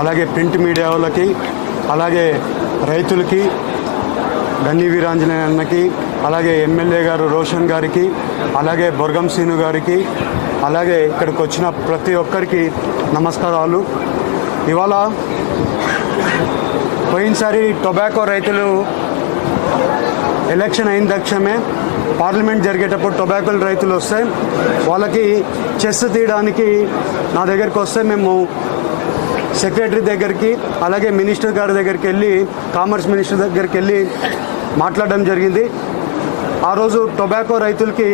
అలాగే print media వాళ్ళకి, అలాగే రైతులకి, గన్ని వీరాంజనేయ అన్నకి, అలాగే ఎమ్మెల్యే గారు రోషన్ గారికి, అలాగే బొర్గం సీను గారికి, అలాగే ఇక్కడికి వచ్చిన ప్రతి ఒక్కరికి నమస్కారాలు. ఇవాళ పోయినసారి టొబాకో రైతులు ఎలక్షన్ అయిన తక్షణమే పార్లమెంట్ జరిగేటప్పుడు టొబాకో రైతులు వస్తే వాళ్ళకి చెస్ తీయడానికి నా దగ్గరికి వస్తే మేము సెక్రటరీ దగ్గరికి, అలాగే మినిస్టర్ గారి దగ్గరికి వెళ్ళి, కామర్స్ మినిస్టర్ దగ్గరికి వెళ్ళి మాట్లాడడం జరిగింది. ఆ రోజు టొబాకో రైతులకి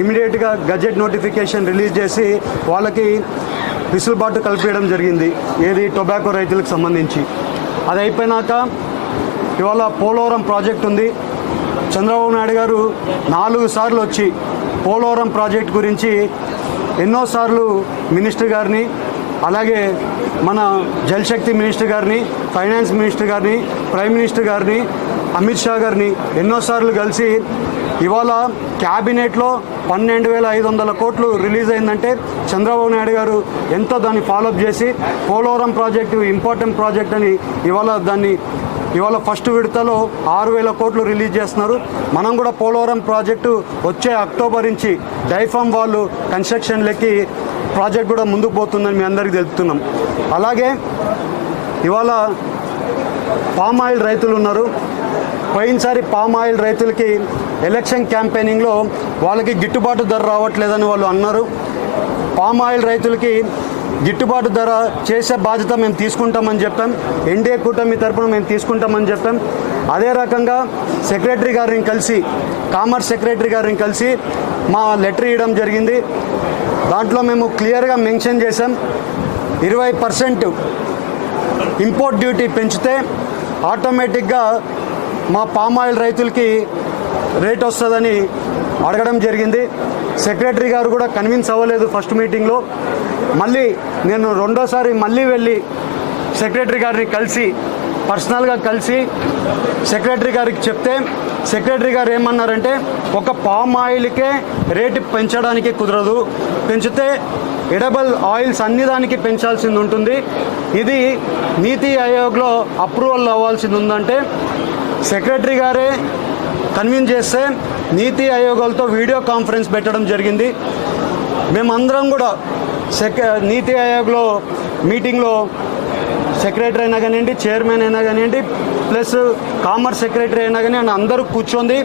ఇమీడియట్గా గజెట్ నోటిఫికేషన్ రిలీజ్ చేసి వాళ్ళకి విసులుబాటు కల్పించడం జరిగింది, ఏది టొబాకో రైతులకు సంబంధించి. అది అయిపోయినాక ఇవాళ పోలవరం ప్రాజెక్ట్ ఉంది. చంద్రబాబు నాయుడు గారు 4 సార్లు వచ్చి పోలవరం ప్రాజెక్ట్ గురించి ఎన్నోసార్లు మినిస్టర్ గారిని, అలాగే మన జలశక్తి మినిస్టర్ గారిని, ఫైనాన్స్ మినిస్టర్ గారిని, ప్రైమ్ మినిస్టర్ గారిని, అమిత్ షా గారిని ఎన్నోసార్లు కలిసి ఇవాళ క్యాబినెట్లో 12,500 కోట్లు రిలీజ్ అయిందంటే చంద్రబాబు నాయుడు గారు ఎంతో దాన్ని ఫాలోఅప్ చేసి పోలవరం ప్రాజెక్టు ఇంపార్టెంట్ ప్రాజెక్ట్ అని ఇవాళ ఫస్ట్ విడతలో 6,000 కోట్లు రిలీజ్ చేస్తున్నారు. మనం కూడా పోలవరం ప్రాజెక్టు వచ్చే అక్టోబర్ నుంచి డైఫామ్ వాళ్ళు కన్స్ట్రక్షన్ లెక్కి ప్రాజెక్ట్ కూడా ముందుకు పోతుందని మీ అందరికీ తెలుపుతున్నాం. అలాగే ఇవాళ పామ్ ఆయిల్ రైతులు ఉన్నారు. పోయినసారి పామ్ ఆయిల్ రైతులకి ఎలక్షన్ క్యాంపెయినింగ్లో వాళ్ళకి గిట్టుబాటు ధర రావట్లేదని వాళ్ళు అన్నారు. పామ్ ఆయిల్ రైతులకి గిట్టుబాటు ధర చేసే బాధ్యత మేము తీసుకుంటామని చెప్పాం. ఎన్డీఏ కూటమి తరఫున మేము తీసుకుంటామని చెప్పాం. అదే రకంగా సెక్రటరీ గారిని కలిసి, కామర్స్ సెక్రటరీ గారిని కలిసి మా లెటర్ ఇవ్వడం జరిగింది. దాంట్లో మేము క్లియర్గా మెన్షన్ చేసాం, 20% ఇంపోర్ట్ డ్యూటీ పెంచితే ఆటోమేటిక్గా మా పామ్ ఆయిల్ రైతులకి రేట్ వస్తుందని అడగడం జరిగింది. సెక్రటరీ గారు కూడా కన్విన్స్ అవ్వలేదు ఫస్ట్ మీటింగ్లో. మళ్ళీ నేను రెండోసారి మళ్ళీ వెళ్ళి సెక్రటరీ గారిని కలిసి, పర్సనల్గా కలిసి సెక్రటరీ గారికి చెప్తే సెక్రటరీ గారు ఏమన్నారంటే, ఒక పామ్ ఆయిల్కే రేటు పెంచడానికి కుదరదు, పెంచితే ఎడబుల్ ఆయిల్స్ అన్ని దానికి పెంచాల్సింది ఉంటుంది, ఇది నీతి ఆయోగ్లో అప్రూవల్ అవ్వాల్సింది ఉందంటే సెక్రటరీ గారే కన్విన్స్ చేస్తే నీతి ఆయోగాలతో వీడియో కాన్ఫరెన్స్ పెట్టడం జరిగింది. మేమందరం కూడా నీతి ఆయోగ్లో మీటింగ్లో సెక్రటరీ అయినా కానివ్వండి, చైర్మన్ అయినా కానివ్వండి, ప్లస్ కామర్స్ సెక్రటరీ అయినా కానీ అందరూ కూర్చొని,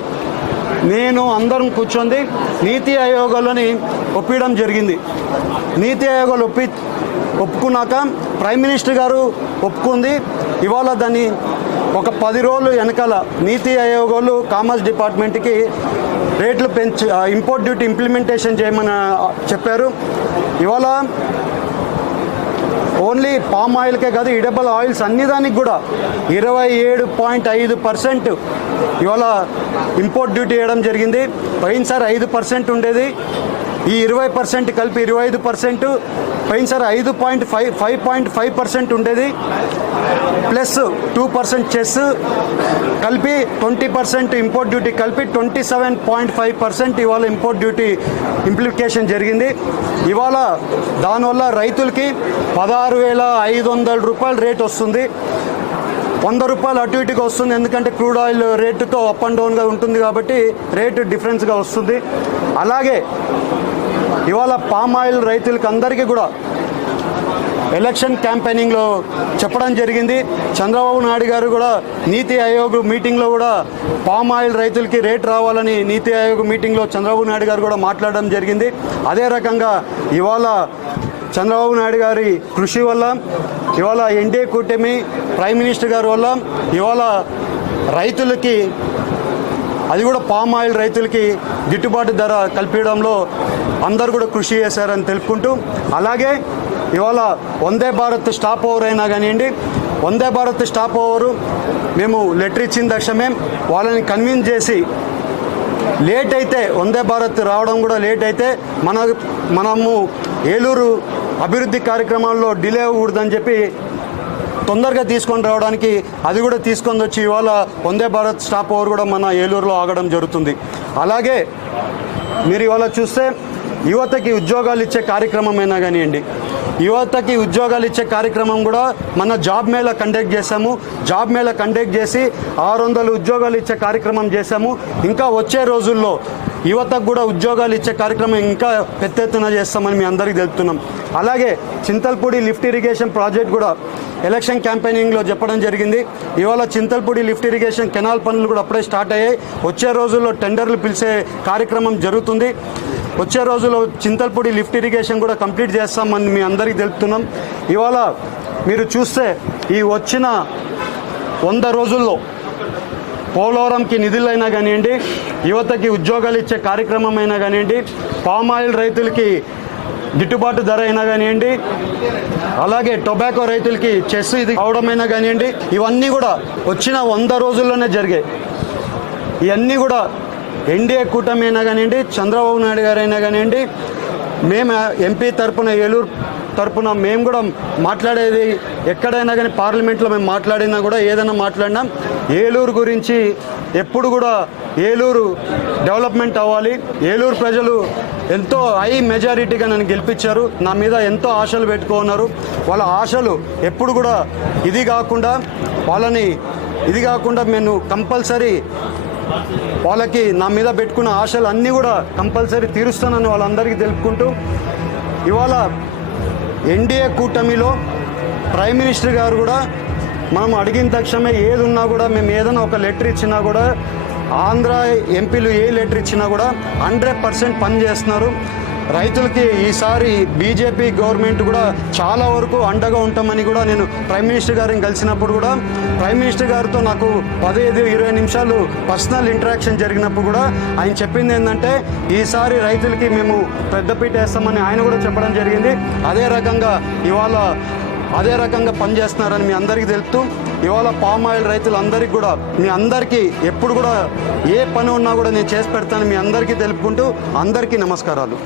అందరం కూర్చొని నీతి ఆయోగాలని ఒప్పించడం జరిగింది. నీతి ఆయోగాలు ఒప్పుకున్నాక ప్రైమ్ మినిస్టర్ గారు ఒప్పుకుంది. ఇవాళ దాన్ని ఒక 10 రోజులు వెనకాల నీతి ఆయోగాలు కామర్స్ డిపార్ట్మెంట్కి రేట్లు ఇంపోర్ట్ డ్యూటీ ఇంప్లిమెంటేషన్ చేయమని చెప్పారు. ఇవాళ ఓన్లీ పామ్ ఆయిల్కే కాదు, ఎడిబుల్ ఆయిల్స్ అన్ని దానికి కూడా 27.5% ఇవాళ ఇంపోర్ట్ డ్యూటీ వేయడం జరిగింది. పోయినసారి 5% ఉండేది, ఈ 20% కలిపి 25%, పోయినసారి 5.5% ఉండేది, ప్లస్ 2% చెస్ కలిపి 20% ఇంపోర్ట్ డ్యూటీ కలిపి 27.5% ఇవాళ ఇంపోర్ట్ డ్యూటీ ఇంప్లికేషన్ జరిగింది. ఇవాళ దానివల్ల రైతులకి 16,500 రూపాయల రేట్ వస్తుంది. 100 రూపాయలు అటు ఇటుగా వస్తుంది, ఎందుకంటే క్రూడ్ ఆయిల్ రేటుతో అప్ అండ్ డౌన్గా ఉంటుంది కాబట్టి రేటు డిఫరెన్స్గా వస్తుంది. అలాగే ఇవాళ పామ్ ఆయిల్ రైతులకి అందరికీ కూడా ఎలక్షన్ క్యాంపెయినింగ్లో చెప్పడం జరిగింది. చంద్రబాబు నాయుడు గారు కూడా నీతి ఆయోగ్ మీటింగ్లో కూడా పామ్ ఆయిల్ రైతులకి రేట్ రావాలని నీతి ఆయోగ్ మీటింగ్లో చంద్రబాబు నాయుడు గారు కూడా మాట్లాడడం జరిగింది. అదే రకంగా ఇవాళ చంద్రబాబు నాయుడు గారి కృషి వల్ల, ఇవాళ ఎన్డీఏ కూటమి, ప్రైమ్ మినిస్టర్ గారి వల్ల ఇవాళ రైతులకి, అది కూడా పామ్ ఆయిల్ రైతులకి గిట్టుబాటు ధర కల్పించడంలో అందరూ కూడా కృషి చేశారని తెలుపుకుంటూ, అలాగే ఇవాళ వందే భారత్ స్టాప్ ఓవర్ అయినా కానివ్వండి, వందే భారత్ స్టాప్ ఓవరు మేము లెటర్ ఇచ్చిన తక్షణమే వాళ్ళని కన్విన్స్ చేసి, లేట్ అయితే వందే భారత్ రావడం కూడా లేట్ అయితే మనము ఏలూరు అభివృద్ధి కార్యక్రమాల్లో డిలే అవ్వకూడదని చెప్పి తొందరగా తీసుకొని రావడానికి అది కూడా తీసుకొని వచ్చి ఇవాళ వందే భారత్ స్టాప్ ఓవర్ కూడా మన ఏలూరులో ఆగడం జరుగుతుంది. అలాగే మీరు ఇవాళ చూస్తే యువతకి ఉద్యోగాలు ఇచ్చే కార్యక్రమం అయినా కానివ్వండి, యువతకి ఉద్యోగాలు ఇచ్చే కార్యక్రమం కూడా మన జాబ్ మేళా కండక్ట్ చేశాము. జాబ్ మేళా కండక్ట్ చేసి 600 ఉద్యోగాలు ఇచ్చే కార్యక్రమం చేశాము. ఇంకా వచ్చే రోజుల్లో యువతకు కూడా ఉద్యోగాలు ఇచ్చే కార్యక్రమం ఇంకా పెద్ద ఎత్తున చేస్తామని మీ అందరికీ తెలుపుతున్నాం. అలాగే చింతల్పూడి లిఫ్ట్ ఇరిగేషన్ ప్రాజెక్ట్ కూడా ఎలక్షన్ క్యాంపెయినింగ్లో చెప్పడం జరిగింది. ఇవాళ చింతల్పూడి లిఫ్ట్ ఇరిగేషన్ కెనాల్ పనులు కూడా అప్పుడే స్టార్ట్ అయ్యాయి. వచ్చే రోజుల్లో టెండర్లు పిలిచే కార్యక్రమం జరుగుతుంది. వచ్చే రోజుల్లో చింతల్పూడి లిఫ్ట్ ఇరిగేషన్ కూడా కంప్లీట్ చేస్తామని మీ అందరికీ తెలుపుతున్నాం. ఇవాళ మీరు చూస్తే ఈ వచ్చిన 100 రోజుల్లో పోలవరంకి నిధులైనా కానివ్వండి, యువతకి ఉద్యోగాలు ఇచ్చే కార్యక్రమం అయినా కానివ్వండి, పామాయిల్ రైతులకి గిట్టుబాటు ధర అయినా కానివ్వండి, అలాగే టొబాకో రైతులకి చెస్ ఇది అవడమైనా కానివ్వండి, ఇవన్నీ కూడా వచ్చిన 100 రోజుల్లోనే జరిగాయి. ఇవన్నీ కూడా ఎన్డీఏ కూటమి అయినా కానివ్వండి, చంద్రబాబు నాయుడు గారు అయినా కానివ్వండి, మేము ఎంపీ తరపున ఏలూరు తరపున మేము కూడా మాట్లాడేది ఎక్కడైనా కానీ పార్లమెంట్లో మేము మాట్లాడినా కూడా ఏదైనా మాట్లాడినా ఏలూరు గురించి ఎప్పుడు కూడా ఏలూరు డెవలప్మెంట్ అవ్వాలి. ఏలూరు ప్రజలు ఎంతో హై మెజారిటీగా నన్ను గెలిపించారు. నా మీద ఎంతో ఆశలు పెట్టుకున్నారు. వాళ్ళ ఆశలు ఎప్పుడు కూడా ఇది కాకుండా నేను కంపల్సరీ వాళ్ళకి నా మీద పెట్టుకున్న ఆశలు అన్నీ కూడా కంపల్సరీ తీరుస్తానని వాళ్ళందరికీ తెలుపుకుంటూ, ఇవాళ ఎన్డీఏ కూటమిలో ప్రైమ్ మినిస్టర్ గారు కూడా మనం అడిగిన తక్షణమే ఏది ఉన్నా కూడా మేము ఏదైనా ఒక లెటర్ ఇచ్చినా కూడా ఆంధ్ర ఎంపీలు ఏ లెటర్ ఇచ్చినా కూడా 100% పని చేస్తున్నారు. రైతులకి ఈసారి బీజేపీ గవర్నమెంట్ కూడా చాలా వరకు అండగా ఉంటామని కూడా నేను ప్రైమ్ మినిస్టర్ గారిని కలిసినప్పుడు కూడా ప్రైమ్ మినిస్టర్ గారితో నాకు 15-20 నిమిషాలు పర్సనల్ ఇంటరాక్షన్ జరిగినప్పుడు కూడా ఆయన చెప్పింది ఏంటంటే ఈసారి రైతులకి మేము పెద్దపీట వేస్తామని ఆయన కూడా చెప్పడం జరిగింది. అదే రకంగా పనిచేస్తున్నారని మీ అందరికీ తెలుపుతూ, ఇవాళ పామ్ ఆయిల్ రైతులందరికీ కూడా మీ అందరికీ ఎప్పుడు కూడా ఏ పని ఉన్నా కూడా నేను చేసి పెడతాను మీ అందరికీ తెలుపుకుంటూ అందరికీ నమస్కారాలు.